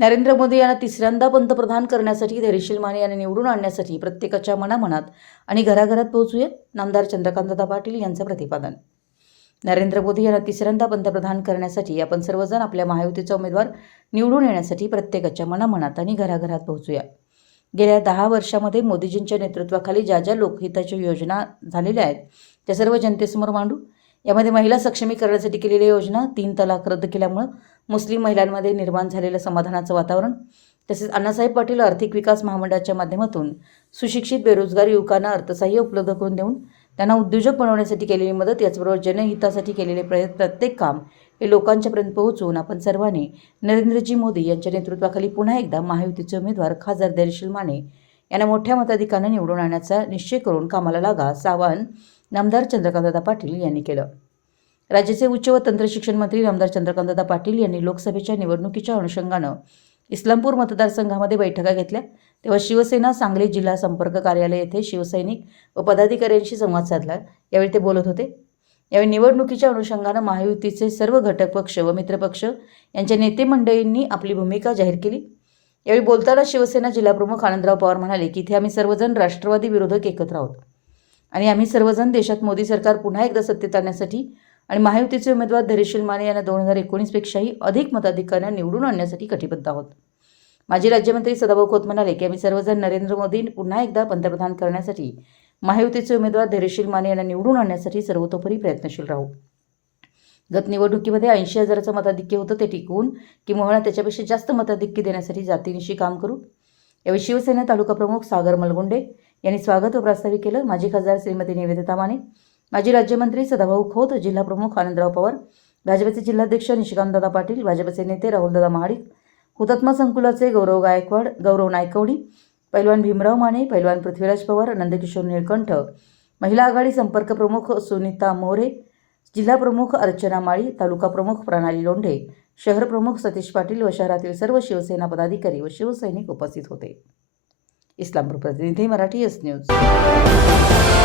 नरेंद्र मोदी यांना तिसऱ्यांदा पंतप्रधान करण्यासाठी धैर्यशील माने यांना निवडून आणण्यासाठी प्रत्येकाच्या मनामनात आणि घराघरात पोहोचूया नामदार चंद्रकांतदा पाटील यांचं प्रतिपादन. नरेंद्र मोदी यांना तिसऱ्यांदा पंतप्रधान करण्यासाठी आपण सर्वजण आपल्या महायुतीचा उमेदवार निवडून येण्यासाठी प्रत्येकाच्या मनामनात आणि घराघरात पोहोचूया. गेल्या दहा वर्षामध्ये मोदीजींच्या नेतृत्वाखाली ज्या ज्या लोकहिताच्या योजना झालेल्या आहेत त्या सर्व जनतेसमोर मांडू. यामध्ये महिला सक्षमीकरणासाठी केलेल्या योजना तीन तलाक रद्द केल्यामुळं मुस्लिम महिलांमध्ये निर्माण झालेलं समाधानाचं वातावरण तसेच अण्णासाहेब पाटील आर्थिक विकास महामंडळाच्या माध्यमातून सुशिक्षित बेरोजगार युवकांना अर्थसहाय्य उपलब्ध करून देऊन त्यांना उद्योजक बनवण्यासाठी केलेली मदत याचबरोबर जनहितासाठी केलेले प्रय प्रत्येक काम हे लोकांच्यापर्यंत पोहोचवून आपण सर्वांनी नरेंद्रजी मोदी यांच्या नेतृत्वाखाली पुन्हा एकदा महायुतीचे उमेदवार खासदार धैर्यशील माने यांना मोठ्या मताधिकानं निवडून आणण्याचा निश्चय करून कामाला लागा असं आवाहन नामदार चंद्रकांतदादा पाटील यांनी केलं. राज्याचे उच्च व तंत्रशिक्षण मंत्री रामदार चंद्रकांतदादा पाटील यांनी लोकसभेच्या निवडणुकीच्या अनुषंगानं इस्लामपूर मतदारसंघामध्ये बैठका घेतल्या. तेव्हा शिवसेना सांगली जिल्हा संपर्क कार्यालय येथे शिवसैनिक व पदाधिकाऱ्यांशी संवाद साधला. यावेळी ते बोलत होते. यावेळी निवडणुकीच्या अनुषंगानं महायुतीचे सर्व घटक पक्ष व मित्रपक्ष यांच्या नेते मंडळींनी आपली भूमिका जाहीर केली. यावेळी बोलताना शिवसेना जिल्हाप्रमुख आनंदराव पवार म्हणाले की इथे आम्ही सर्वजण राष्ट्रवादी विरोधक एकत्र आहोत. आणि आम्ही सर्वजण देशात मोदी सरकार पुन्हा एकदा सत्तेत आणण्यासाठी आणि महायुतीचे उमेदवार धैर्यशील माने यांना दोन हजार एकोणीसपेक्षाही अधिक मताधिकाऱ्यांना निवडून आणण्यासाठी कटिबद्ध आहोत. माजी राज्यमंत्री सदाभाऊ खोत म्हणाले की आम्ही सर्वजण नरेंद्र मोदी पुन्हा एकदा पंतप्रधान करण्यासाठी महायुतीचे उमेदवार धैर्यशील माने यांना निवडून आणण्यासाठी सर्वतोपरी प्रयत्नशील राहू. गत निवडणुकीमध्ये ऐंशी हजाराचं मताधिक्य होतं ते टिकवून किंवा त्याच्यापेक्षा जास्त मताधिक्य देण्यासाठी जातीनिशी काम करू. यावेळी शिवसेना तालुका प्रमुख सागर मलगुंडे यांनी स्वागत व प्रास्ताविक केलं. माजी खासदार श्रीमती निवेदिता माने माजी राज्यमंत्री सदाभाऊ खोत जिल्हाप्रमुख आनंदराव पवार भाजपचे जिल्हाध्यक्ष निशिकांतदादा पाटील भाजपचे नेते राहुलदादा महाडिक हुतात्मा संकुलाचे गौरव गायकवाड गौरव नायकवडी पैलवान भीमराव माने पैलवान पृथ्वीराज पवार नंदकिशोर निळकंठ महिला आघाडी संपर्क प्रमुख सुनीता मोरे जिल्हा प्रमुख अर्चना माळी तालुका प्रमुख प्रणाली लोंढे शहर प्रमुख सतीश पाटील व शहरातील सर्व शिवसेना पदाधिकारी व शिवसैनिक उपस्थित होते. इस्लामपूर प्रतिनिधी मराठी एस न्यूज.